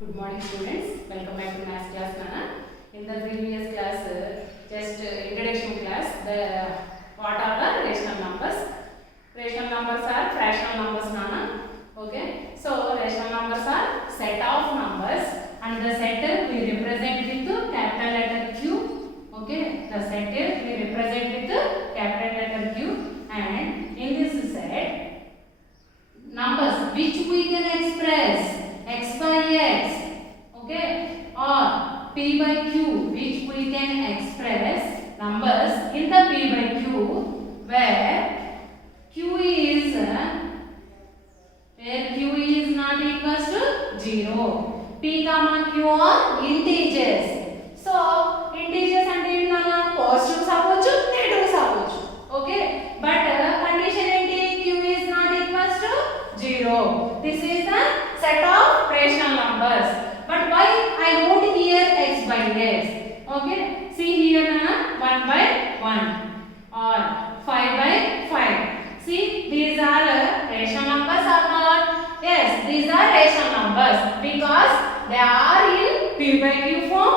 Good morning students, welcome back to math class. In the previous class, just introduction class, what are the rational numbers? Rational numbers are fractional numbers. Okay, so rational numbers are set of numbers and the set we represent with capital letter Q. Okay, the set we represent with capital letter Q, and in this set numbers which we can express x by x, okay, or p by q, which we can express numbers in the p by q where q is not equals to 0. P comma q are integers. So integers అంటే ఏంటన్నా positives అవ్వచ్చు negatives అవ్వచ్చు. Okay, but condition ఏంటి q is not equals to 0. This is the set of rational numbers. But why I wrote here x by x? Okay, see here na 1 by 1 or 5 by 5. See, these are rational numbers or not? Yes, these are rational numbers because they are in p by q form.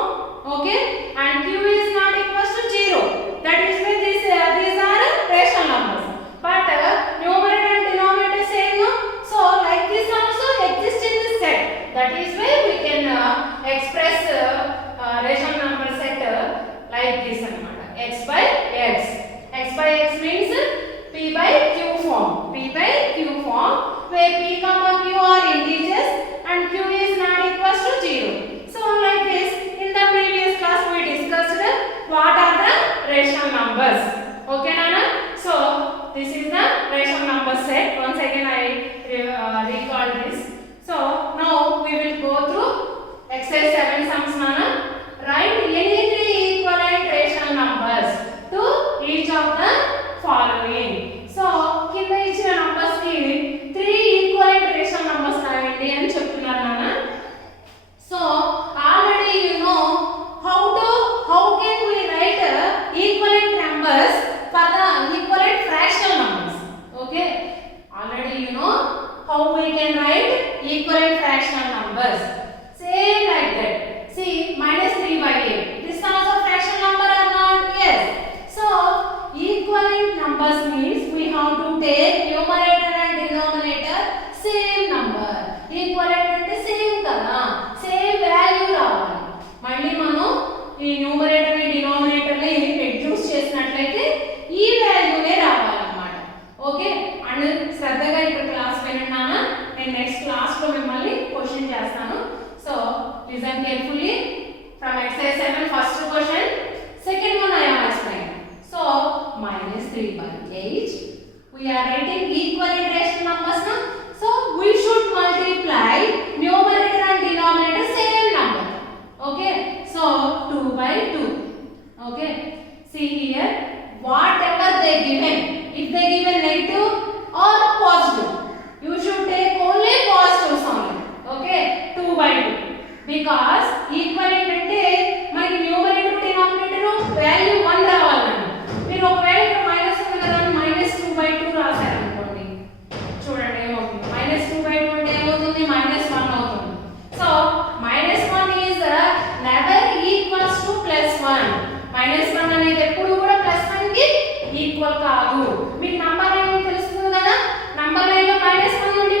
Okay, and q is not equals to 0. That is why these are rational numbers. But numerator and denominator same, no? So like this also exists in this set. That is why we can express rational number set like this anamata. X by x. X by x means p by q form. P by q form where p comma q are integers and q is not equals to 0. So like this, in the previous class we discussed what are the rational numbers. Okay Nana? So this is the rational number set. Once again I recall this. So now we will go through exercise 7 sums Nana. Write any three equivalent rational numbers to each of the following. So కింద ఇచ్చిన numbers కి 3 equivalent rational numbers రాయండి అని చెప్తున్నారు నాన్న. So already you know how can we write equivalent numbers for the equivalent fractional numbers. Okay, already you know how we can write equivalent fractional numbers. Same like that. See, minus 3 by 8. This is also fractional number or not? Yes. So equivalent numbers means we have to take numerator and denominator same number. Equivalent అంటే సేమ్ కదా, same value రావాలి. మళ్ళీ మనం ఈ న్యూమరేటర్ ని డినామినేటర్ ని రెడ్యూస్ చేసినట్లయితే ఈ వాల్యూనే రావాలన్నమాట. ఓకే, అండ్ శ్రద్ధగా ఇక్కడ క్లాస్ వినండి. నేను నెక్స్ట్ క్లాస్ లో మిమ్మల్ని క్వశ్చన్ చేస్తాను. So listen carefully from exercise 7 first question, second one I am explaining. So minus 3 by 8 we are writing equivalent rational numbers now. So we should multiply numerator and denominator same number. Okay, so 2 by 2. Okay, see here whatever they given, if they given negative or positive, you should take only positives only. Okay, 2 by 2 because equivalent అంటే మనకి numerator denominator value 1 రావాలన్న. మీరు ఒకవేళ ఇక్కడ మైనస్ ఉంది కదా మైనస్ 2 by 2 రాశారు అనుకోండి, చూడండి ఏమవుతుంది. మైనస్ 2 by 2 అంటే ఏమవుతుంది, మైనస్ 1 అవుతుంది. So minus 1 is never equals to plus 1. మైనస్ 1 అనేది ఎప్పుడు కూడా ప్లస్ 1 కి ఈక్వల్ కాదు. మీకు నంబర్ లైన్ తెలుస్తుంది కదా, నంబర్ లైన్ లో మైనస్ 1 నుండి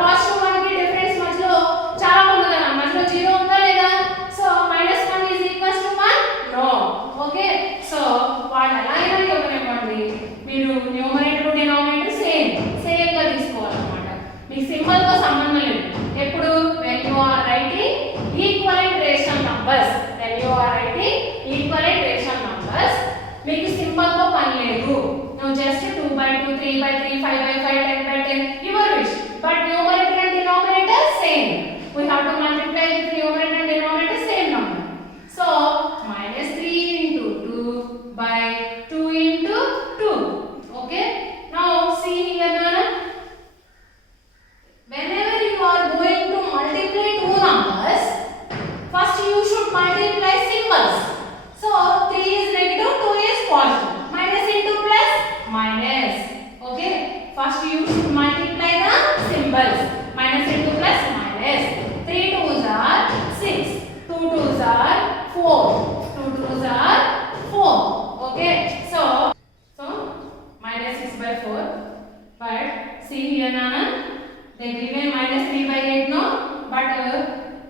పాజిటివ్ 1 కి డిఫరెన్స్ మధ్యలో చాలా ఉంది కదా, మధ్యలో 0 ఉందా లేదా? So minus 1 is equals to 1? No. Okay, so వాళ్ళు ఎలా అయినా ఇవ్వనివ్వండి, మీరు న్యూమరేటర్ డినామినేటర్ సేమ్ గా తీసుకోవాలన్నమాట. మీకు సింబల్ తో సంబంధం లేదు. ఎప్పుడు when you are writing equivalent rational numbers, మీకు సింబల్ తో పని లేదు. నువ్వు జస్ట్ 2 by 2, 3 by 3, 5 by 5, 10 by 10 your wish, but numerator and denominator same. We have to multiply with numerator and denominator same number. So minus 3 into 2 by 2 into 2. Okay, now see here Nana, whenever you are going to multiply two numbers, first you should multiply symbols. So 3 is negative, 2 is positive. Minus into plus minus. Okay, first you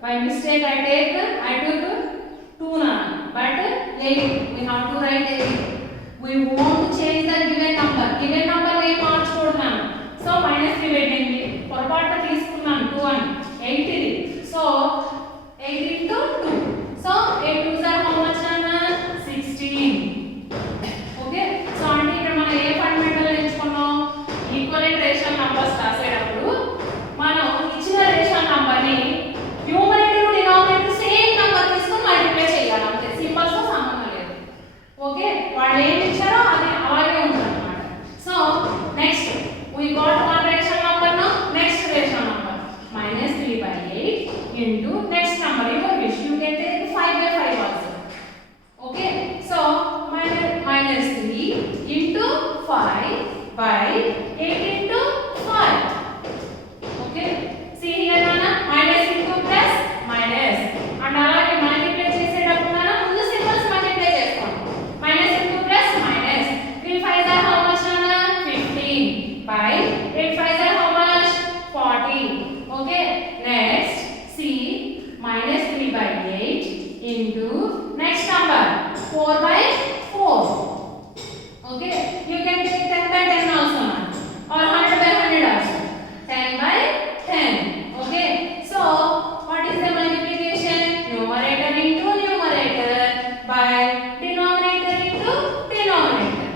By mistake I took 2 now, but 8. We have to write 8. We won't change the given number. Given number name మార్చుకోవడం. So minus 3 పెట్టండి. పొరపాటున తీసుకున్నాను 2 అని. 8 ఇది. So 8 into 2. So 8 2s are how much Anna? 16. Okay. So అంటే ఇక్కడ మనం a fundamental ఎంచుకున్నాం? ఈక్వలెంట్ రేషనల్ నంబర్స్ రాసేటప్పుడు మనం ఇచ్చిన రేషనల్ నంబర్ ని న్యూమరేటర్ డినామినేటర్ సేమ్ నంబర్ తీసుకొని మల్టిప్లై చేయాలి అంతే. సింబల్స్ తో సంబంధం లేదు. ఓకే, వాళ్ళు ఏమి ఇచ్చారో అది అలాగే ఉంటుందన్నమాట. So next we got one rational number now. Next rational number minus 3/8 into next number your wish. You can take 5/5 also. Okay, so minus 3 into 5/8 into 5. Okay, see here mana minus into plus minus and alage multiply చేసేటప్పుడు mana ముందు symbols multiply చేసుకోండి. minus into plus minus 3 5s are how much mana? 15 by 8 5s are how much? 40. Okay, next see minus 3/8 into next number 4/4. Okay, you can take 10/10 also or 100/100 also. 10/10. Okay, so what is the multiplication? Numerator into numerator by denominator into denominator.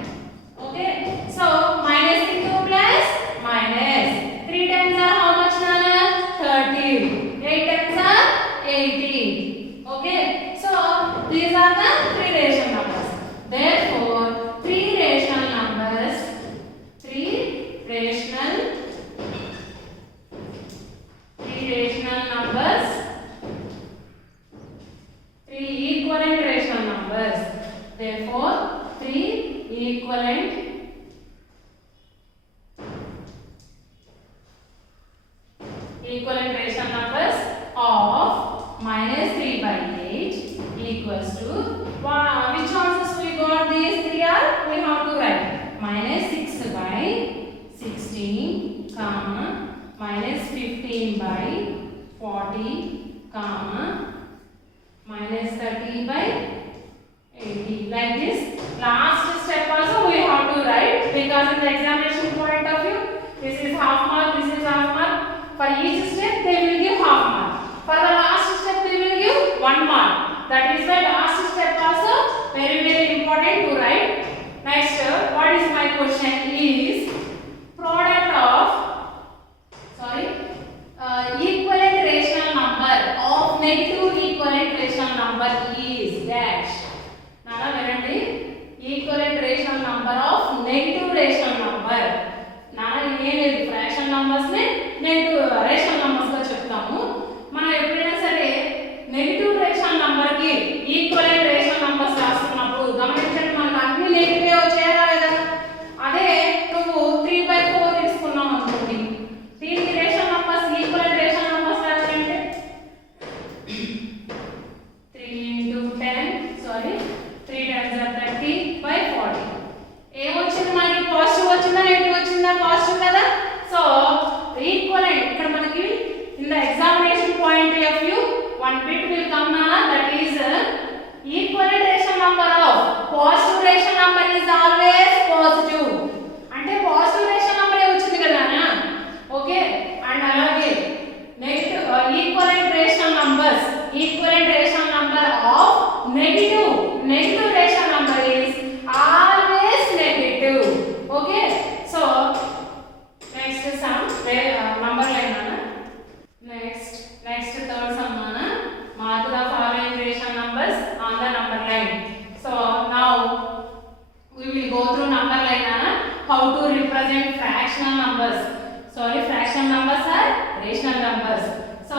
Okay, so minus into plus minus 3 times are how much Nana? 30. 8 times are 80. Okay, so these are the 3 rational numbers. Therefore 3 rational numbers, 3 rational numbers, 3 equivalent rational numbers. Therefore 3 equivalent rational numbers of minus 3/8 equals to which answers we got? These 3 are we have to write minus 6/16 comma minus 15/40 comma minus 30/80. Like this. Last step also we have to write because in the examination point of view this is half mark, this is half mark. For each step they will give half mark. For the last step they will give 1 mark. That is the last step also very important to write. Next, what is my question is product of equivalent rational number of negative equivalent rational number is dash. Nana verandi equivalent rational number of negative rational number. Nana inne fraction numbers ne negative rational numbers గా చెప్తాము. మనం ఎప్పుడైనా సరే negative rational number కి equivalent rational numbers రాస్తున్నప్పుడు గమనించండి మనకు అన్ని నెగటివ్ వచ్చేయాలా లేదా? అదే నువ్వు 3/4 తీసుకున్నాం అనుకోండి, దీనికి rational numbers equivalent rational numbers రాయాలంటే 3 into 10 3 times are 30/40. ఏమొచ్చింది మనకి? పాజిటివ్ వచ్చిందా నెగటివ్ వచ్చిందా? పాజిటివ్ కదా. సో ఈక్వలెంట్ ఇక్కడ మనకి in the examination point of view one bit will come now, that is equivalent rational number of positive rational number is always positive. అంటే positive rational number ఏ వచ్చింది కదా అన్న. ఓకే, అండ్ అలాగే negative equivalent rational numbers, equivalent rational number of negative rational number is always negative. Okay, so next sum number line ana. Next third sum mana mark the following rational numbers on the number line. So now we will go through number line ana, how to represent fractional numbers. Fractional numbers are rational numbers. So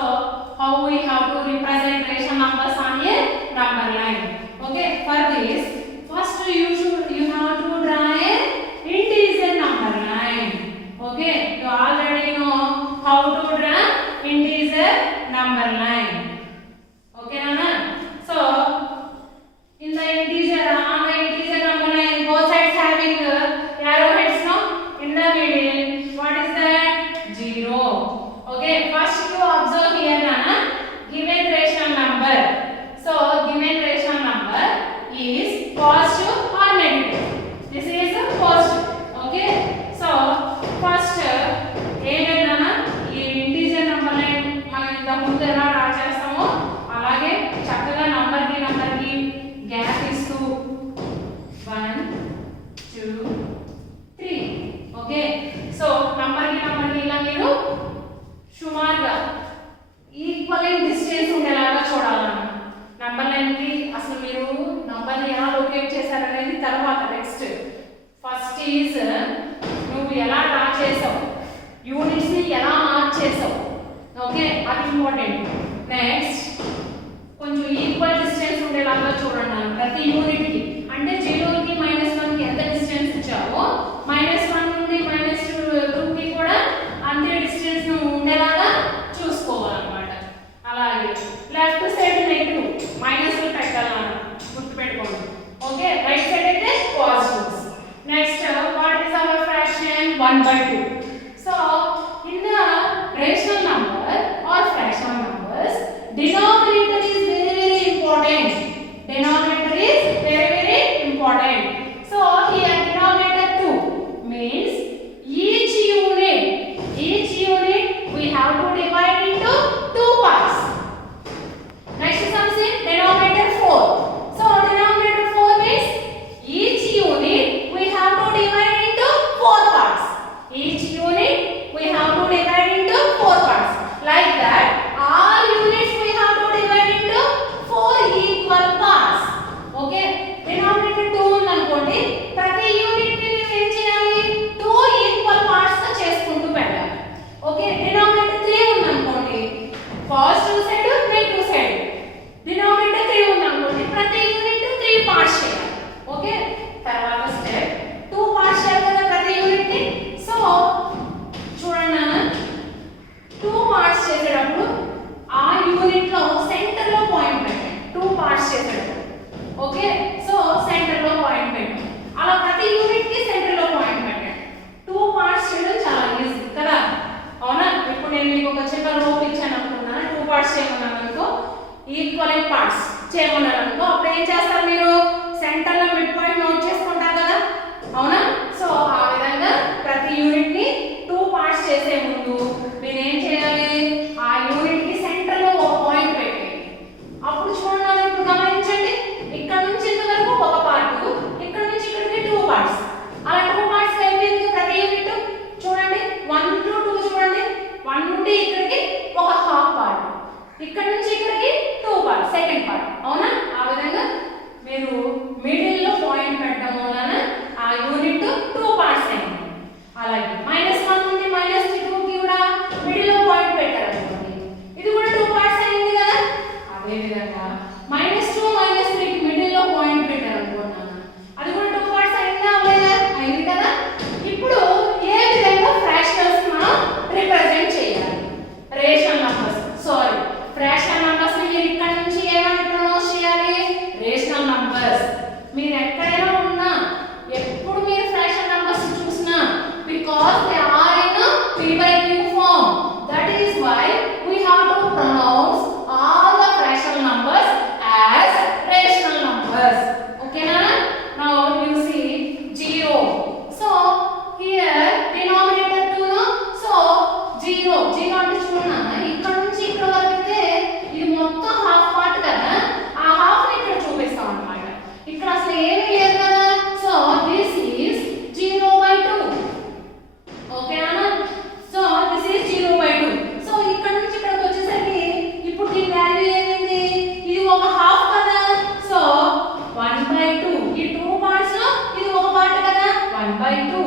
how we have to represent rational numbers on a number line. Okay, for this అనడానికి అసలు మీరు నంబర్ని ఎలా లొకేట్ చేశారనేది తర్వాత next. First is నువ్వు ఎలా డ్రా చేసావు, యూనిట్స్ని ఎలా మార్క్ చేసావు, ఓకే అది ఇంపార్టెంట్. నెక్స్ట్ కొంచెం ఈక్వల్ డిస్టెన్స్ ఉండేలాగా చూడండి ప్రతి యూనిట్కి. అంటే 0కి -1కి ఎంత డిస్టెన్స్ ఇచ్చావో -1 నుండి -2కి కూడా అంతే డిస్టెన్స్ ఉండేలాగా చూసుకోవాలన్నమాట. అలాగే లెఫ్ట్ సైడ్ నెగిటివ్ మైనస్లు పెట్టాలన్న గుర్తుపెట్టుకోండి, ఓకే. రైట్ సైడ్ అయితే positives. Next what is our fraction 1/2. So in the rational number or fractional numbers denominator is very important. Denominator is very important. So here denominator 2 means each unit we have to divide into 2 parts. Next comes in denominator 4. So denominator 4 means each unit we have to divide into 4 parts. Each unit we have to divide into 4 parts. Like that all units we have to divide into 4 equal parts. Okay, denominator 2 ఉందనుకోండి, ప్రతి యూనిట్ ని మేము ఏం చేయాలి 2 equal parts గా చేసుకుంటూ పెట్టాలి. Okay, denominator 3 ఉందనుకోండి, positive side negative side. denominator 3 ఉందనుకోండి, ప్రతి యూనిట్ 3 పార్ట్స్ చేయాలి. ఓకే, తర్వాత స్టెప్ 2 పార్ట్స్ చేయాలి కదా ప్రతి యూనిట్ ని. సో చూడండి నాన్న, 2 పార్ట్స్ చేసేటప్పుడు ఆ యూనిట్ లో సెంటర్ లో పాయింట్ పెట్టండి. 2 పార్ట్స్ చేసేటప్పుడు ఓకే, సో సెంటర్ లో పాయింట్ పెట్టండి. అలా ప్రతి యూనిట్ కి సెంటర్ లో పాయింట్ పెట్టండి. 2 పార్ట్స్ చేయడం చాలా ఈజీ కదా, అవునా. ఇప్పుడు నేను మీకు ఒక చిన్న రోప్ ఇచ్చాను అనుకున్నాను, 2 పార్ట్స్ చేయమన్నాను అనుకో, ఈక్వల్ పార్ట్స్ చేయమన్నాను అనుకో, అప్పుడు ఏం చేస్తారు మీరు సెంటర్ లో మిడ్ పాయింట్ నోట్ చేసుకుంటారు కదా, అవునా. సో ఆ విధంగా ప్రతి యూనిట్ ని 2 పార్ట్స్ చేసే ముందు మీరు ఏం చేయాలి, ఆ యూనిట్ కి సెంటర్ లో ఒక పాయింట్ పెట్టండి. అప్పుడు చూడండి, ఇప్పుడు గమనించండి, ఇక్కడ నుంచి ఇంత వరకు ఒక పార్ట్, ఇక్కడ నుంచి ఇక్కడికి 2 పార్ట్స్. అలా 2 పార్ట్స్ అయిపోయింది ప్రతి యూనిట్. చూడండి 1 to 2 చూడండి, 1 నుండి ఇక్కడికి ఒక హాఫ్ పార్ట్, ఇక్కడ నుంచి ఇక్కడికి 2 పార్ట్ సెకండ్ పార్ట్, అవునా. ఆ విధంగా మీరు మిడిల్ లో పాయింట్ పెట్టడం వలన ఆ యూనిట్ 2 పార్ట్స్ అయింది. అలాగే -1 నుండి -2 కి కూడా మిడిల్ లో పాయింట్ పెట్టారు అనుకోండి, ఇది కూడా 2 పార్ట్స్ అయింది కదా. అదే విధంగా -2 -3 కి మిడిల్ లో పాయింట్ పెట్టారు అనుకున్నాను, అది కూడా 2 పార్ట్స్ అయిందా లేదా, అయింది కదా. ఇప్పుడు ఏ విధంగా ఫ్రాక్షనల్స్ మనం రిప్రజెంట్ చేయాలి, rational numbers sorry fractional numbers ని మీరు ఇక్కడ నుంచి ఏమని ప్రొనౌన్స్ చేయాలి, రేషనల్ నంబర్స్. మీరు ఎక్కడైనా ఉన్నా ఎప్పుడు మీరు ఫ్రాక్షనల్ నంబర్స్ చూసినా, because they are in a p/q form, that is why we have to pronounce all the fractional numbers as rational numbers. Okay na? Now you see 0. So here denominator 2 no, so 0 అంటే చూడనా, ఇక్కడ నుంచి ఇక్కడ వరకు అయితే ఇది మొత్తం half part కదా, ఆ హాఫ్ ని ఇక్కడ చూపిస్తాం అన్నమాట. ఇక్కడ అసలు ఏమీ లేదు కదా, సో this is 0/2. ఓకే అన్న, సో దిస్ ఈజ్ 0/2. సో ఇక్కడ నుంచి ఇక్కడికి వచ్చేసరికి ఇప్పుడు దీని వాల్యూ ఏమైంది, ఇది ఒక హాఫ్ కదా, సో 1/2. ఈ 2 పార్ట్స్ లో ఇది ఒక పార్ట్ కదా, 1/2.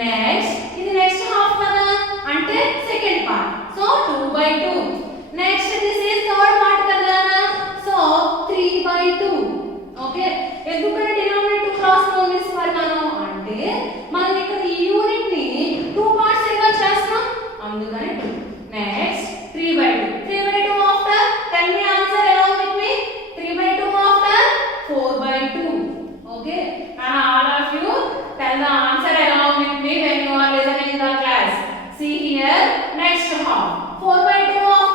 నెక్స్ట్ ఇది నెక్స్ట్ హాఫ్ కదా, అంటే second part, so 2/2. Next this is third part కదా, సో 3/2. ఓకే, ఎందుకంటే డినామినేటర్ క్రాస్ మిస్ పడ్డాను అంటే మనం ఇక్కడ ఈ యూనిట్ ని 2 పార్ట్స్ గా చేస్తాం, అందుకని 2. నెక్స్ట్ 3/2. 3/2 after tell me answer along with me. 3/2 ఆఫ్టర్ 4/2. Okay, and all of you tell the answer along with me when you are listening the class. See here next half 4/2 of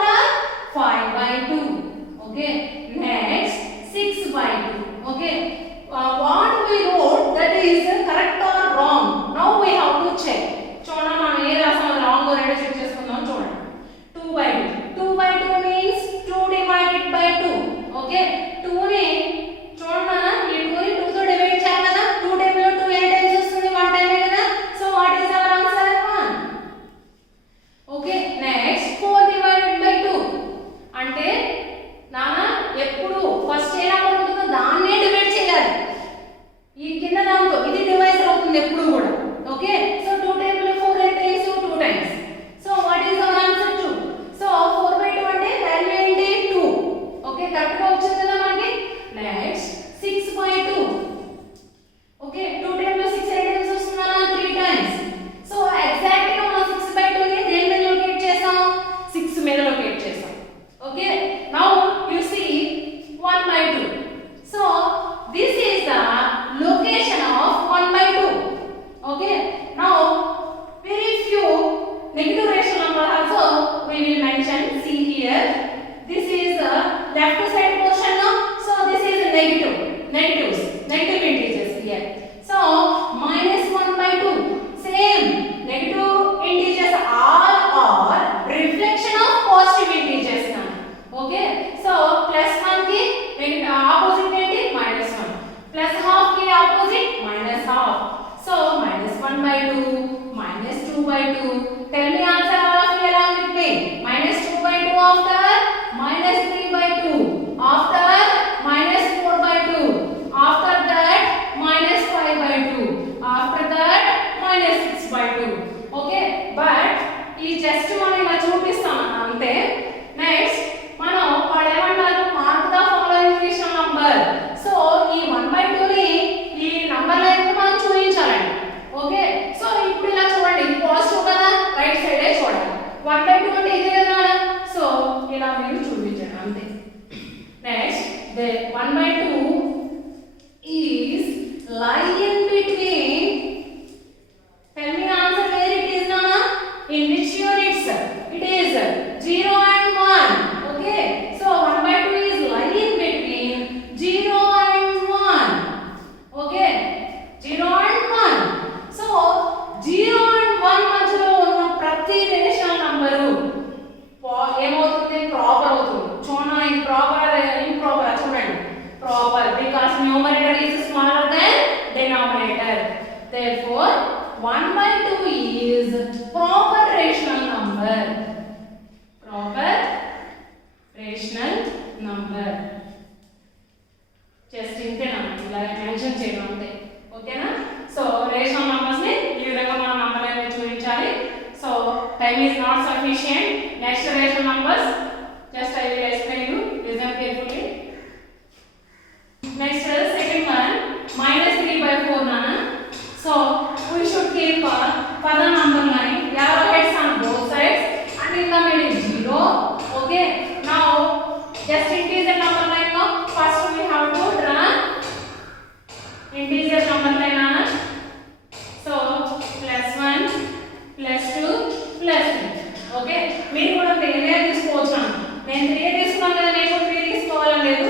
so +1 కి ఆపోజిట్ ఏంటి -1, +12 కి ఆపోజిట్ -12, సో -1/2 -2/2. Tell me answer all of you along with me. -2/2 after -3/2, after -4/2, after that -5/2, after that -6/2. Okay, but ఈ జస్ట్ మనం ఇలా చూపిస్తాం అంతే. నెక్స్ట్ మనం వాళ్ళు ఏమంటారు, mark the following rational number. So ఈ 1/2 ని ఈ నంబర్ లైన్ మనం చూపించాలండి. ఓకే, సో ఇప్పుడు ఇలా చూడండి, ఇది పాజిటివ్ కదా, రైట్ సైడే చూడాలి. 1/2 అంటే ఇదే కదా, సో ఇలా మీరు చూపించండి అంతే. Next the 1/2 is lying between, tell me answer where it is Nana, in which units it is, 0 and 1. Okay, so 1/2 is lying between 0 and 1. Okay, 0 and 1. So 0 and 1 మధ్యలో ఉన్న ప్రతి రేషనల్ నంబరు ఏమవుతుంది, ప్రాపర్ అవుతుంది. చూడండి, ఇది ప్రాపర్ ఇంప్రాపర్, చూడండి proper, because numerator is smaller than denominator. Therefore 1/2 is proper rational number, proper rational number. Just ఇంతేనా, ఇలా మెన్షన్ చేయడం అంతే. ఓకేనా, సో రేషనల్ నంబర్స్ ని ఈ విధంగా మనం నంబర్ లైన్ చూపించాలి. So time is not sufficient. Next rational numbers, just I will explain you, listen carefully. Next second one, -3/4 nana. So we should keep for the number line arrowheads on both sides and in the middle 0. Okay, now just integer number line. Now first we have to draw integer number line nana. So +1 +2 +3. ఓకే, మీరు కూడా 3 తీసుకోవచ్చు. నేను 3 తీసుకున్నాను కదా, నేను 3 తీసుకోవాలని లేదు,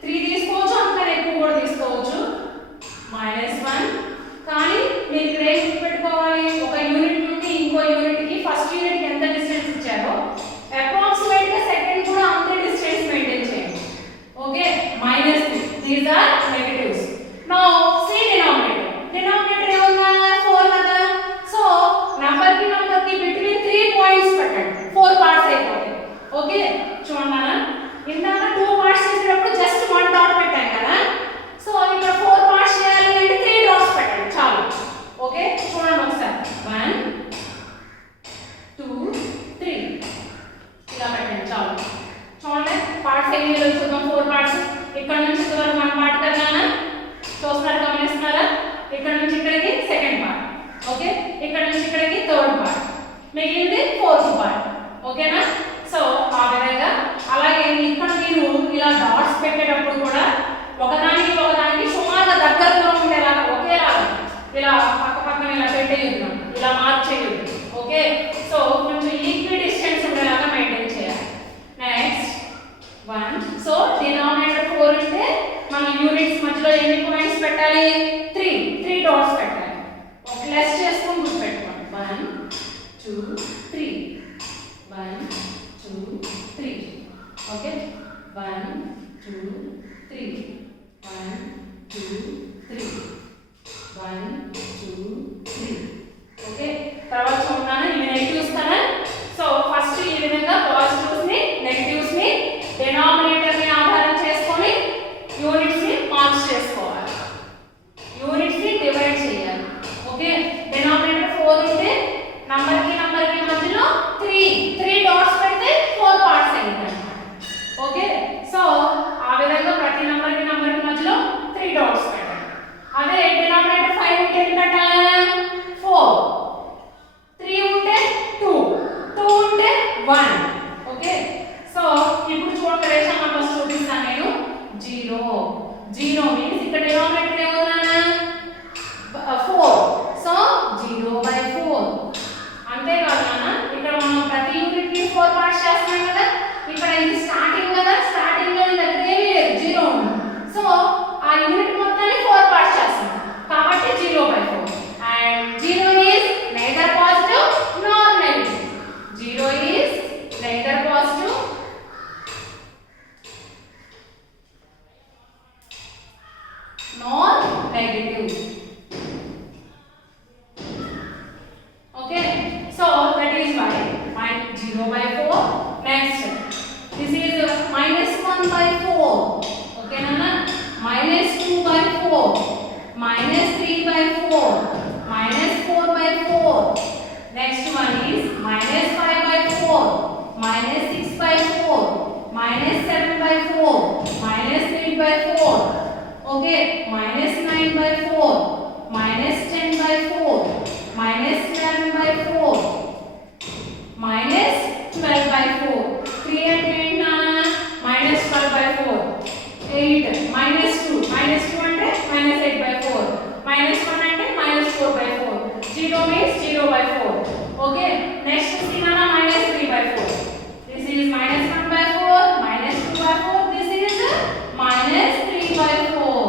3 తీసుకోవచ్చు, అంతకన్నా ఎక్కువ కూడా తీసుకోవచ్చు. -1, కానీ మీరు ఇక్కడ ఏం పెట్టుకోవాలి, ఒక యూనిట్ నుండి ఇంకో యూనిట్ కి ఫస్ట్ యూనిట్ కి ఎంత డిస్టెన్స్ ఇచ్చారో అప్రాక్సిమేట్ గా సెకండ్ కూడా అంతే డిస్టెన్స్ మెయింటైన్ చేయండి. Okay, -3, these are negatives. Now see denominator, denominator ఏమన్నా 4 కదా, సో నంబర్ కి బిట్వీన్ 3 పాయింట్స్ పెట్టండి, 4 పార్ట్స్ అయిపోతాయి. ఓకే, చూడండి, ఇందాక 2 పార్ట్స్ చేసేటప్పుడు జస్ట్ 1 డాట్ పెట్టాం కదా, సో ఇక్కడ 4 పార్ట్స్ చేయాలి అంటే 3 డాట్స్ పెట్టండి చాలు. ఓకే, చూడండి ఒకసారి, 1 2 3 ఇలా పెట్టండి చాలు. చూడండి పార్ట్స్ ఎన్ని చూద్దాం, 4 పార్ట్స్. ఇక్కడ నుంచి ఇక్కడ 1 పార్ట్ కదా, చూస్తున్నారు, గమనిస్తున్నారా, ఇక్కడ నుంచి ఇక్కడికి సెకండ్ పార్ట్. ఓకే, ఇక్కడ నుంచి ఇక్కడికి థర్డ్ పార్ట్, మిగిలింది ఫోర్త్ పార్ట్. ఓకేనా, సో ఆ విధంగా. అలాగే ఇక్కడ మీరు ఇలా డాట్స్ పెట్టేటప్పుడు కూడా ఒకదానికి సుమారుగా దగ్గరగా ఉండేలాగా ఒకేలాగా ఇలా పక్క పక్కన ఇలా పెట్టేయద్దు, ఇలా మార్క్ చేయొద్దు. ఓకే, సో కొంచెం ఈక్వల్ డిస్టెన్స్ ఉండేలాగా మెయింటైన్ చేయాలి. నెక్స్ట్ 1, సో డినామినేటర్ 4 అంటే మనం యూనిట్స్ మధ్యలో ఎన్ని పాయింట్స్ పెట్టాలి, 3 డాట్స్ పెట్టాలి. లెస్ చేసుకొని గుర్తుపెట్టుకోండి, 1 2 3, 1 2 3. ఓకే, 1 2 3, 1 2 3, 1 2 3. ఓకే, తర్వాత చూడండి, ఇవి నెగటివ్స్ కదా, సో ఫస్ట్ ఈ విధంగా పాజిటివ్స్ ని నెగటివ్స్ ని డినామినేటర్ ని ఆధారం చేసుకొని యూనిట్స్ ని మార్క్స్ చేసుకోవాలి, యూనిట్స్ ని డివైడ్ చేయాలి. ఓకే, డినామినేటర్ 4 ఉంటే నంబర్ కి మధ్యలో 3 డాట్స్ పెడితే 4 పార్ట్స్ అయ్యింది. ఓకే, సో ఆ విధంగా ప్రతి నంబర్ కి మధ్యలో 3 డాట్స్ పెట్టండి. అదే డినామినేటర్ 5 ఉంటే ఎంత పెట్టాలి, 4, 3 ఉంటే 2 ఉంటే 1. ఓకే, సో ఇప్పుడు చూడండి, రేషనల్ నంబర్స్ చూపిస్తాను నేను. 0 మీన్స్ ఇక్కడ డినామినేటర్ ఏమవుతుందా, 4, సో 0/4. అంతేకాదు నాన్న, ఇక్కడ మనం ప్రతి యూనిట్ కి 4 పార్ట్స్ చేస్తున్నాం కదా, ఇక్కడ ఇది స్టార్టింగ్ కదా, స్టార్టింగ్ లో దగ్గర ఏమీ లేదు, 0 ఉంది. సో ఆ యూనిట్ మొత్తాన్ని 4 పార్ట్స్ చేస్తున్నాం కాబట్టి 0/4. అండ్ 0 is neither positive nor negative. 0 is neither positive negative. Okay, so that is why 0 by 4. Next, this is minus 1 by 4. Okay, Nana? Minus 2 by 4. Minus 3 by 4. Minus 4 by 4. Next one is minus 5 by 4. Minus 6 by 4. Minus 7 by 4. Minus 8 by 4. Okay, minus 9 by 4. Minus 10 by 4. Minus 11 by 4. Minus 12 by 4. 3 and 8 Nana. Minus 12 by 4. 8. Minus 2. Minus 2 and minus 8 by 4. Minus 1 and minus 4 by 4. 0 means 0 by 4. Okay. Next see Nana, minus 3 by 4. This is minus 1 by 4. Minus 2 by 4. This is minus 3 by 4.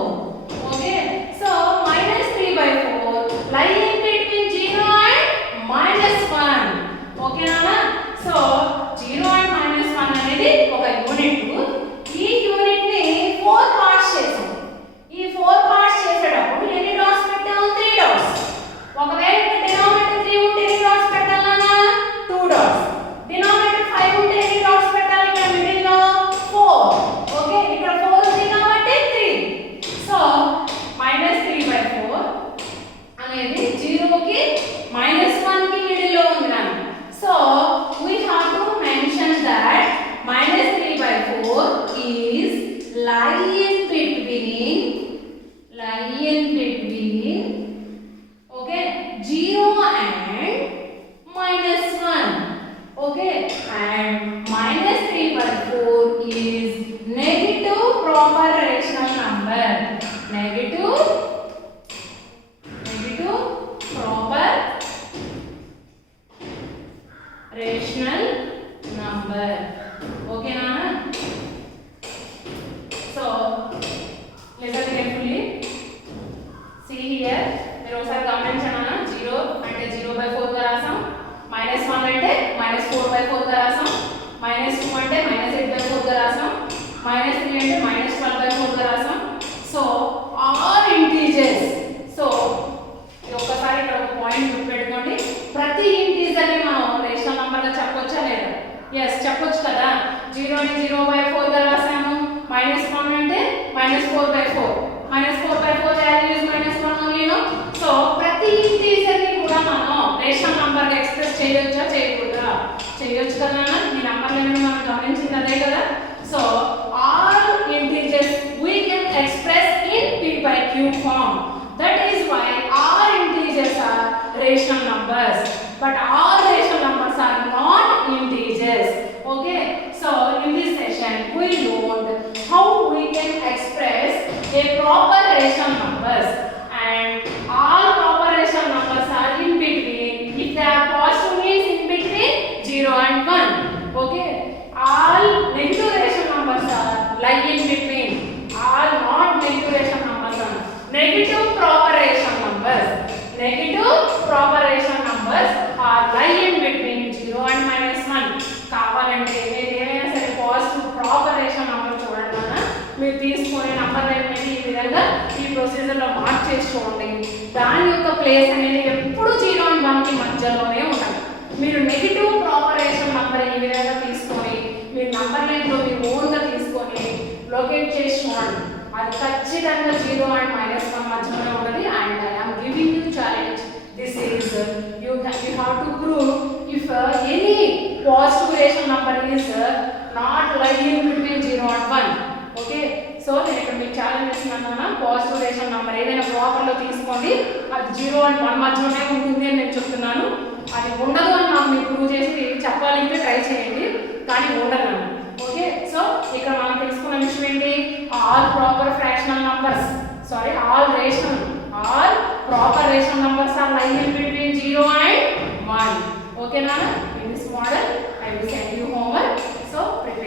Okay. So minus 3 by 4 lying between 0 and minus 1. Okay Nana? So 0 and minus 1 అనేది ఒక యూనిట్. ఈ యూనిట్ ని 4 పార్ట్స్ చేసాం. ఈ 4 పార్ట్స్ చేసేటప్పుడు ఎన్ని డాట్స్ పెట్టాం? 3 డాట్స్. ఒకవేళ ఇక్కడ డినామినేటర్ 3 ఉంటే ఎన్ని డాట్స్ పెట్టాలన్నా? 2 డాట్స్. డినామినేటర్ 5 ఉంటే ఎన్ని డాట్స్ పెట్టాలి? ఇక్కడ మిడిల్ లో 4. ఓకే, ఇక్కడ 4 ఉంది కాబట్టి 3. సో -3/4 అనేది 0 కి -1 కి మిడిల్ లో ఉంది నాన్న. So we have to mention that -3/4 is lying between okay 0 and -1. Okay, and -3/4 is negative proper rational number. Negative proper rational number. Okay Nana? So listen carefully. See here, మీరు ఒకసారి గమనించండి అన్న. 0 అంటే 0/4 గా రాసాం. -1 అంటే -4/4 గా రాసాం. -2 అంటే -8/4 గా రాసాం. -3 అంటే -12/4 గా రాసాం. So all integers. సో ఒక్కసారి ఇక్కడ ఒక పాయింట్ గుర్తుపెట్టుకోండి. ప్రతి ఇంటీజర్ ని మనం రేషనల్ నంబర్ గా చెప్పొచ్చా లేదా? yes చెప్పొచ్చు కదా. 0 ని 0/4 గా రాసాము. -1 అంటే -4/4. -4/4 value is -1 only no. So ప్రతి ఇంటీజర్ ని కూడా మనం రేషనల్ నంబర్ గా ఎక్స్ప్రెస్ చేయొచ్చా చేయకూడదా? చేయొచ్చు కదా. ఈ నంబర్లను మనం గమనించింది అదే కదా. So all integers we can express in p/q form. That is why all integers are rational numbers, but all rational numbers are not integers. Okay, so in this session we learned how we can express a proper rational numbers, and all proper rational numbers are in between. If they are positive means in between 0 and 1. Okay, all negative rational numbers are lie in between. All not negative rational numbers are negative proper rational numbers. Negative proper rational numbers are lie in between 0 and -1. కావాలంటే ఏదైనా సరే positive proper rational number చూడండి అన్న. మీరు తీసుకునే నంబర్ అనేది ఈ విధంగా ఈ ప్రొసీజర్ లో మార్క్ చేసి చూడండి. దాని యొక్క ప్లేస్ అనేది ఎప్పుడు 0 and 1 కి మధ్యలోనే ఉండాలి. మీరు నెగటివ్ ప్రాపర్ రేషనల్ నంబర్ ఈ విధంగా తీసుకొని మీరు నంబర్ లైన్ లో మీ ఓన్ గా తీసుకొని లొకేట్ చేసి చూడండి. అది ఖచ్చితంగా 0 and -1 మధ్యలోనే ఉంటది. And I am giving you challenge. This is you have to prove if any positive rational number is not lying between 0 and 1. Okay, సో నేను ఇక్కడ మీకు ఛాలెంజ్ ఇస్తున్నాను. పాజిటివ్ రేషనల్ నంబర్ ఏదైనా ప్రాపర్ లో తీసుకోండి. అది 0 and 1 మధ్యలోనే ఉంటుంది అని నేను చెప్తున్నాను. అది ఉండదు అని నాకు మీరు ప్రూవ్ చేసి చెప్పాలంటే ట్రై చేయండి, కానీ ఉండదు. ఓకే, సో ఇక్కడ మనం తెలుసుకున్న విషయం ఏంటి? All proper fractional numbers, sorry all proper rational numbers are lying in between 0 and 1. Okay Nana? In this model I will send you homework, so prepare.